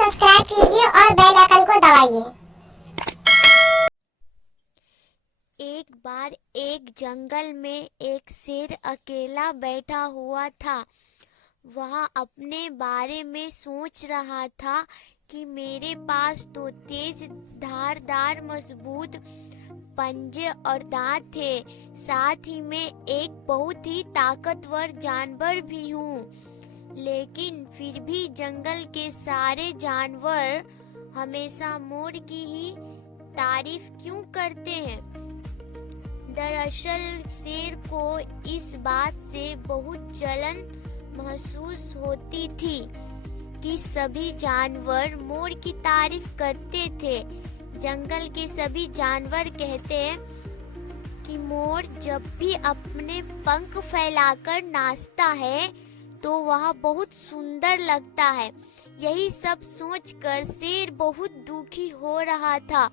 Subscribe कीजिए और bell icon को दबाइए। एक बार एक जंगल में एक शेर अकेला बैठा हुआ था। वह अपने बारे में सोच रहा था कि मेरे पास तो तेज धारदार मजबूत पंजे और दांत थे, साथ ही मैं एक बहुत ही ताकतवर जानवर भी हूँ। लेकिन फिर भी जंगल के सारे जानवर हमेशा मोर की ही तारीफ क्यों करते हैं? दरअसल शेर को इस बात से बहुत जलन महसूस होती थी कि सभी जानवर मोर की तारीफ करते थे। जंगल के सभी जानवर कहते हैं कि मोर जब भी अपने पंख फैलाकर नाचता है तो वह बहुत सुंदर लगता है। यही सब सोचकर शेर बहुत दुखी हो रहा था।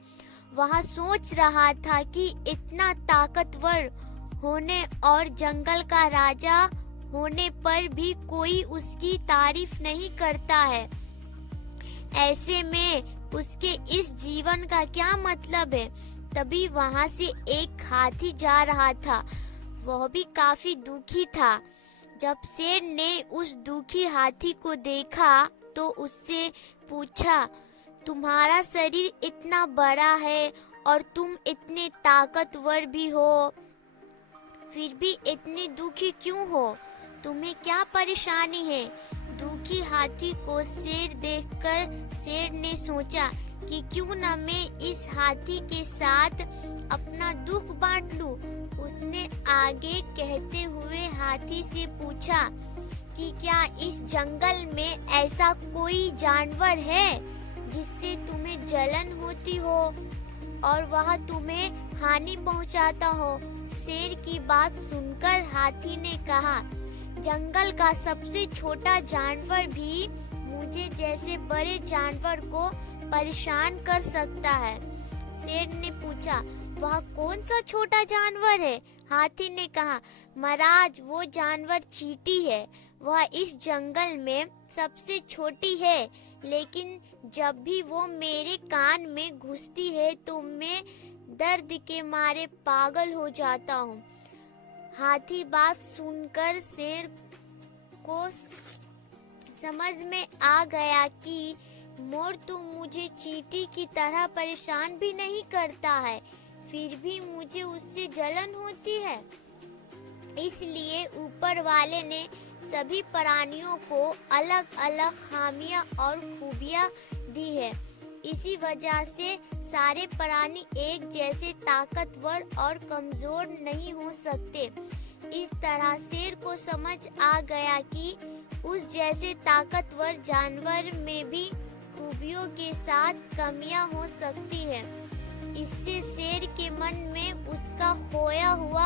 वह सोच रहा था कि इतना ताकतवर होने और जंगल का राजा होने पर भी कोई उसकी तारीफ नहीं करता है। ऐसे में उसके इस जीवन का क्या मतलब है? तभी वहां से एक हाथी जा रहा था। वह भी काफी दुखी था। जब शेर ने उस दुखी हाथी को देखा तो उससे पूछा, तुम्हारा शरीर इतना बड़ा है और तुम इतने ताकतवर भी हो, फिर भी इतने दुखी क्यों हो? तुम्हें क्या परेशानी है? दुखी हाथी को शेर देखकर शेर ने सोचा कि क्यों न मैं इस हाथी के साथ अपना दुख बांट लूं। उसने आगे कहते हुए हाथी से पूछा कि क्या इस जंगल में ऐसा कोई जानवर है जिससे तुम्हें जलन होती हो और वह तुम्हें हानि पहुंचाता हो? शेर की बात सुनकर हाथी ने कहा, जंगल का सबसे छोटा जानवर भी मुझे जैसे बड़े जानवर को परेशान कर सकता है। शेर ने पूछा, वह कौन सा छोटा जानवर है? हाथी ने कहा, महाराज वो जानवर चींटी है। वह इस जंगल में सबसे छोटी है, लेकिन जब भी वो मेरे कान में घुसती है तो मैं दर्द के मारे पागल हो जाता हूँ। हाथी बात सुनकर शेर को समझ में आ गया कि मोर तो मुझे चींटी की तरह परेशान भी नहीं करता है, फिर भी मुझे उससे जलन होती है। इसलिए ऊपर वाले ने सभी प्राणियों को अलग अलग खामियां और खूबियां दी है। इसी वजह से सारे प्राणी एक जैसे ताकतवर और कमजोर नहीं हो सकते। इस तरह शेर को समझ आ गया कि उस जैसे ताकतवर जानवर में भी खूबियों के साथ कमियां हो सकती है। इससे शेर के मन में उसका खोया हुआ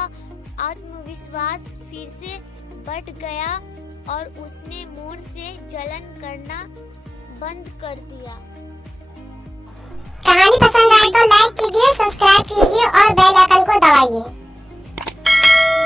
आत्मविश्वास फिर से बढ़ गया और उसने मोर से जलन करना बंद कर दिया। कहानी पसंद आए तो लाइक कीजिए, सब्सक्राइब कीजिए और बेल आइकन को दबाइए।